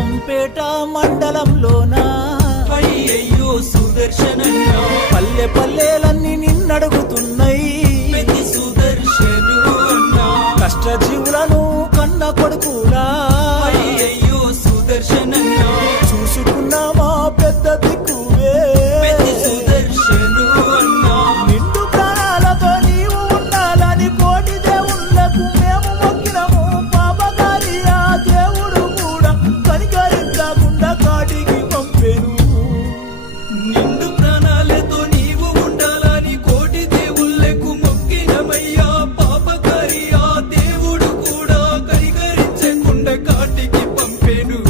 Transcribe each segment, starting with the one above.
నరసంపేట మండలంలోన అయ్యయ్యో సుదర్శనన్న పల్లె పల్లెలన్నీ నిన్నడుగుతున్నాయి పెద్ది సుదర్శను అన్న కష్టజీవులను కన్న కొడుకులా అయ్యయ్యో సుదర్శనన్న చూసుకున్నామా పెద్ద దిక్కువే పెద్ది సుదర్శను అన్న నిండు ప్రాణాలతో నీవు ఉండాలని కోటి దేవుళ్లకు మేము మొక్కినము పాపకారి ఆ దేవుడు కూడా కనికరించకుండా కాటికి పంపెను నిండు ప్రాణాలతో నీవు ఉండాలని కోటి దేవుళ్ళకు మొక్కినమయ్యా పాపకారి ఆ దేవుడు కూడా కనికరించకుండా కాటికి పంపెను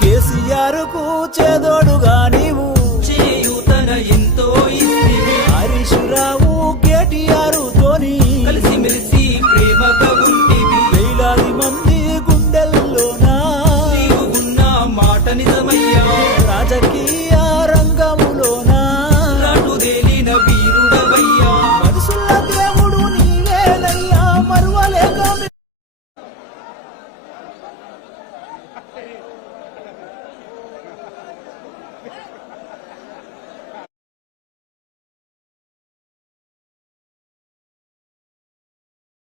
కేసీఆర్ కు చేదోడుగా నీవు చేయూతన ఎంతో ఇస్తివి హరీశ్రావు కేటీఆర్ తోని కలిసిమెలిసి ప్రేమగా ఉంటివి వేలాది మంది గుండెల్లోనా నీవు ఉన్న మాట నిజమయ్యా రాజకీయ రంగములోనా రాటుదేలిన వీరుడవయ్యా మనుషుల దేవుడు నీవేనయ్యా మరువలేక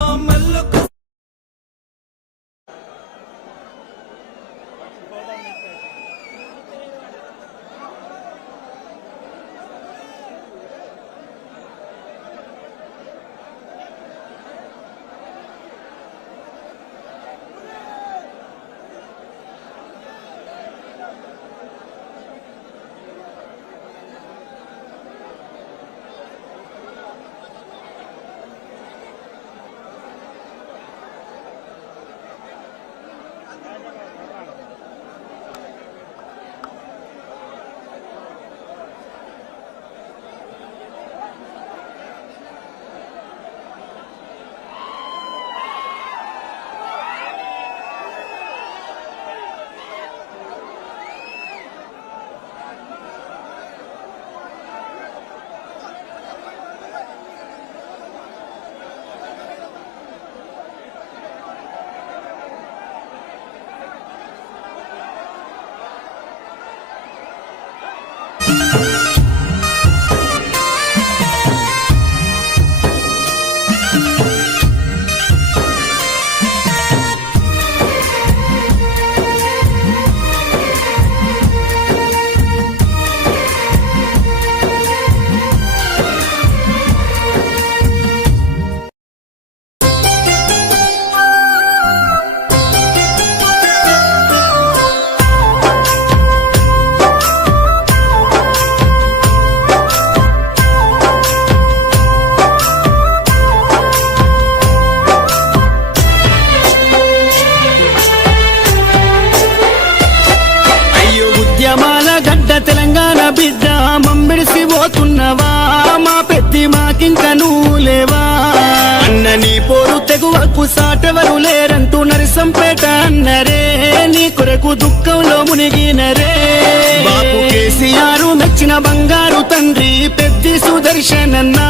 మల్లొక్క తెలంగాణ బిడ్డ మమ్మిడిసి పోతున్నవా మా పెద్ది మాకింక నువ్వు లేవా అన్న నీ పోరు తెగువకు సాటెవరు లేరంటూ నరసంపేట అన్నరే నీ కొరకు దుఃఖంలో మునిగినరే బాపు కేసీఆర్ మెచ్చిన బంగారు తండ్రి పెద్ది సుదర్శనన్నా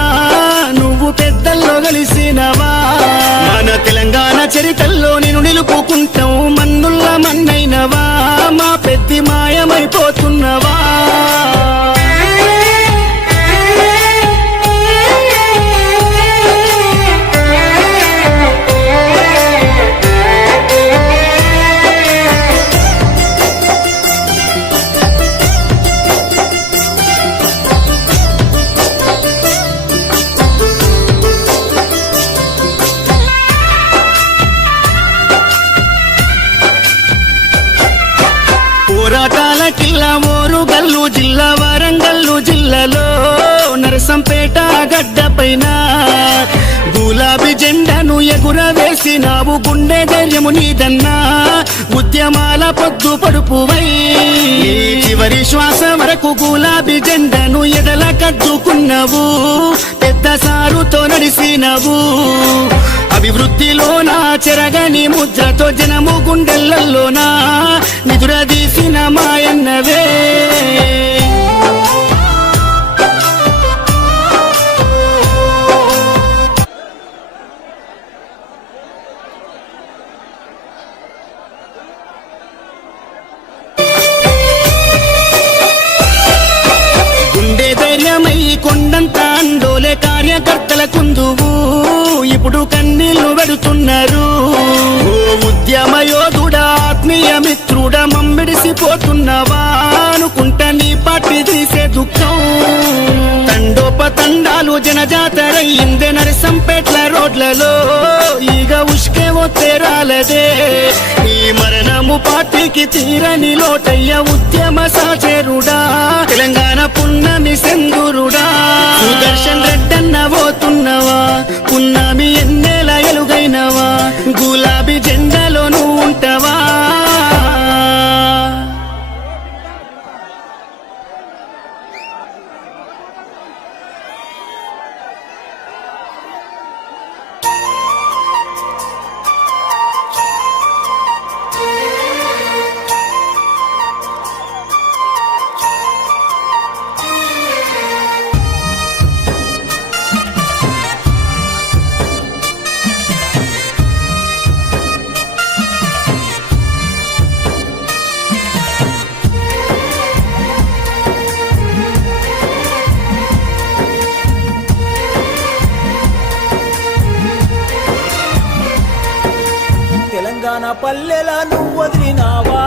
నువ్వు పెద్దల్లో కలిసినవా మన తెలంగాణ చరిత్రలో నేను నిలుపుకుంటావు మన్నుల్ల మన్నైనవా మా పెద్ది మాయమైపోతున్నవా పోరాటాల కిల్లా మోరుగల్లు జిల్లా వరంగల్లు జిల్లాలో నరసంపేట గడ్డ పైన గులా గులాబీ జెండాను ఎగురవేసినావు గుండె ధైర్యము నీదన్నా ఉద్యమాల పొద్దు పడుపువై నీ చివరి శ్వాస వరకు గులాబీ జెండాను ఎదల కద్దుకున్నావు పెద్ద సారుతో నడిసినవు అభివృద్ధిలోనా చెరగని ముద్రతో జనము గుండెలలోనా నిదురదీసిన మాయన్నవే గుండె ధైర్యమై కొండంత అండోలే కార్యకర్తల కుందువు ఇప్పుడు కన్నీళ్లు పెడుతున్నారు ఓ ఉద్యమ యోధుడా ఆత్మీయ మిత్రుడా మమ్మిడిసిపోతున్నవా అనుకుంటా నీ పార్టీ తీసే దుఃఖం తండోపతండాలు జనజాతరయ్యిందే నరసంపేట్ల రోడ్లలో ఈగ ఉష్కే రాలదే ఈ మరణము పార్టీకి తీరని లోటయ్య ఉద్యమ సహచరుడా తెలంగాణ పున్నమి సెందురుడా సుదర్శన్ రెడ్డన్న పోతున్నవా పున్నమి ఎన్నేల ఎలుగైనవా గులాబీ జెండాలో నువ్వు ఉంటావా తెలంగాణ పల్లెల నువ్వు వదిలినావా